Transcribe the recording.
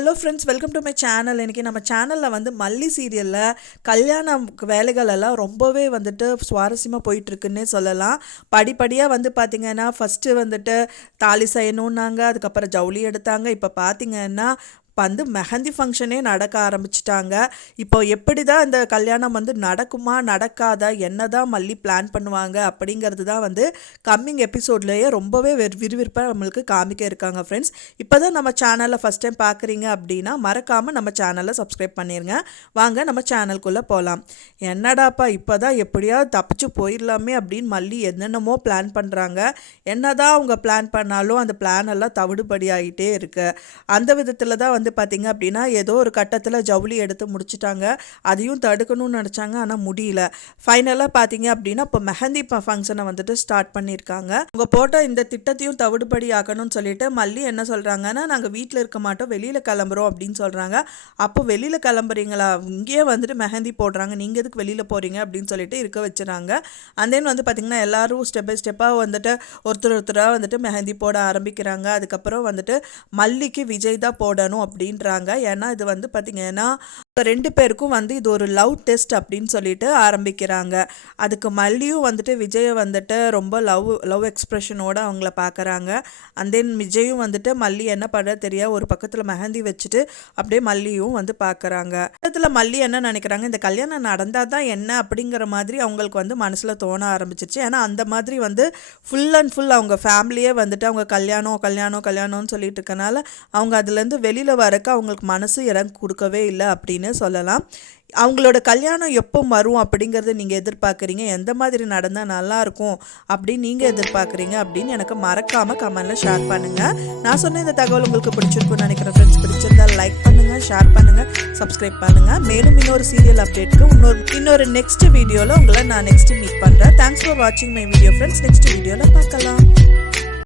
Hello friends, welcome to my channel. இன்றைக்கி நம்ம சேனலில் வந்து மல்லி சீரியலில் கல்யாண வேலைகள் எல்லாம் ரொம்பவே வந்துட்டு சுவாரஸ்யமாக போயிட்டுருக்குன்னே சொல்லலாம். படிப்படியாக வந்து பார்த்திங்கன்னா ஃபஸ்ட்டு வந்துட்டு தாலி செய்யணுன்னாங்க, அதுக்கப்புறம் ஜவுளி எடுத்தாங்க. இப்போ பார்த்திங்கன்னா வந்து மெஹந்தி ஃபங்க்ஷனே நடக்க ஆரம்பிச்சிட்டாங்க. இப்போ எப்படி தான் இந்த கல்யாணம் வந்து நடக்குமா நடக்காதா, என்ன தான் மல்லி பிளான் பண்ணுவாங்க அப்படிங்கிறது தான் வந்து கம்மிங் எபிசோட்லேயே ரொம்பவே விறுவிறுப்பாக நம்மளுக்கு காமிக்க இருக்காங்க ஃப்ரெண்ட்ஸ். இப்போ தான் நம்ம சேனலில் ஃபஸ்ட் டைம் பார்க்குறீங்க அப்படின்னா மறக்காமல் நம்ம சேனலை சப்ஸ்கிரைப் பண்ணிடுங்க. வாங்க நம்ம சேனலுக்குள்ளே போகலாம். என்னடாப்பா இப்போ தான் எப்படியாவது தப்பிச்சு போயிடலாமே அப்படின்னு மல்லி என்னென்னமோ பிளான் பண்ணுறாங்க. என்ன தான் அவங்க பிளான் பண்ணாலும் அந்த பிளான் எல்லாம் தவிடுபடி ஆகிட்டே இருக்கு. அந்த விதத்தில் தான் வந்து பார்த்திங்க அப்படின்னா ஏதோ ஒரு கட்டத்தில் ஜவுளி எடுத்து முடிச்சிட்டாங்க. அதையும் தடுக்கணும்னு நினச்சாங்க, ஆனால் முடியல. ஃபைனலாக பார்த்திங்க அப்படின்னா இப்போ மெஹந்தி ஃபங்க்ஷனை வந்துட்டு ஸ்டார்ட் பண்ணியிருக்காங்க. அவங்க போட்ட இந்த திட்டத்தையும் தவிடுபடி ஆக்கணும்னு சொல்லிட்டு மல்லி என்ன சொல்கிறாங்கன்னா, நாங்கள் வீட்டில் இருக்க மாட்டோம், வெளியில் கிளம்புறோம் அப்படின்னு சொல்கிறாங்க. அப்போ வெளியில் கிளம்புறீங்களா, இங்கேயே வந்துட்டு மெஹந்தி போடுறாங்க, நீங்கள் எதுக்கு வெளியில் போகிறீங்க அப்படின்னு சொல்லிட்டு இருக்க வச்சுறாங்க. அண்ட் தென் வந்து பார்த்திங்கன்னா எல்லோரும் ஸ்டெப் பை ஸ்டெப்பாக வந்துட்டு ஒருத்தராக வந்துட்டு மெஹந்தி போட ஆரம்பிக்கிறாங்க. அதுக்கப்புறம் வந்துட்டு மல்லிக்கு விஜய் தான் போடணும் அப்படின்றாங்க. ஏன்னா இது வந்து பார்த்திங்கன்னா ரெண்டு பேருக்கும் வந்து இது ஒரு லவ் டெஸ்ட் அப்படின்னு சொல்லிட்டு ஆரம்பிக்கிறாங்க. அதுக்கு மல்லியும் வந்துட்டு விஜயை வந்துட்டு ரொம்ப லவ் எக்ஸ்ப்ரெஷனோட அவங்கள பார்க்குறாங்க. அண்ட் தென் விஜயும் வந்துட்டு மல்லி என்ன பண்ணுற தெரியாது ஒரு பக்கத்தில் மெஹந்தி வச்சுட்டு அப்படியே மல்லியும் வந்து பார்க்குறாங்க. இடத்துல மல்லி என்ன நினைக்கிறாங்க, இந்த கல்யாணம் நடந்தால் தான் என்ன அப்படிங்கிற மாதிரி அவங்களுக்கு வந்து மனசில் தோண ஆரம்பிச்சிருச்சு. ஏன்னா அந்த மாதிரி வந்து ஃபுல் அண்ட் ஃபுல் அவங்க ஃபேமிலியே வந்துட்டு அவங்க கல்யாணம்னு சொல்லிட்டு இருக்கனால அவங்க அதுலேருந்து வெளியில் வரக்கு அவங்களுக்கு மனசு இடம் கொடுக்கவே இல்லை அப்படின்னு சொல்லலாம். அவங்களோட கல்யாணம் எப்போ வரும் அப்படிங்கிறத நீங்கள் எதிர்பார்க்குறீங்க, எந்த மாதிரி நடந்தால் நல்லாயிருக்கும் அப்படின்னு நீங்கள் எதிர்பார்க்குறீங்க அப்படின்னு எனக்கு மறக்காமல் கமெண்டில் ஷேர் பண்ணுங்கள். நான் சொன்ன இந்த தகவல் உங்களுக்கு பிடிச்சிருக்குன்னு நினைக்கிறேன் ஃப்ரெண்ட்ஸ். பிடிச்சிருந்தால் லைக் பண்ணுங்கள், ஷேர் பண்ணுங்கள், சப்ஸ்கிரைப் பண்ணுங்கள். மேலும் இன்னொரு சீரியல் அப்டேட்டுக்கு இன்னொரு நெக்ஸ்ட் வீடியோவில் உங்களை நான் நெக்ஸ்ட் மீட் பண்ணுறேன். தேங்க்ஸ் ஃபார் வாட்சிங் மை வீடியோ ஃப்ரெண்ட்ஸ். நெக்ஸ்ட் வீடியோவில் பார்க்கலாம்.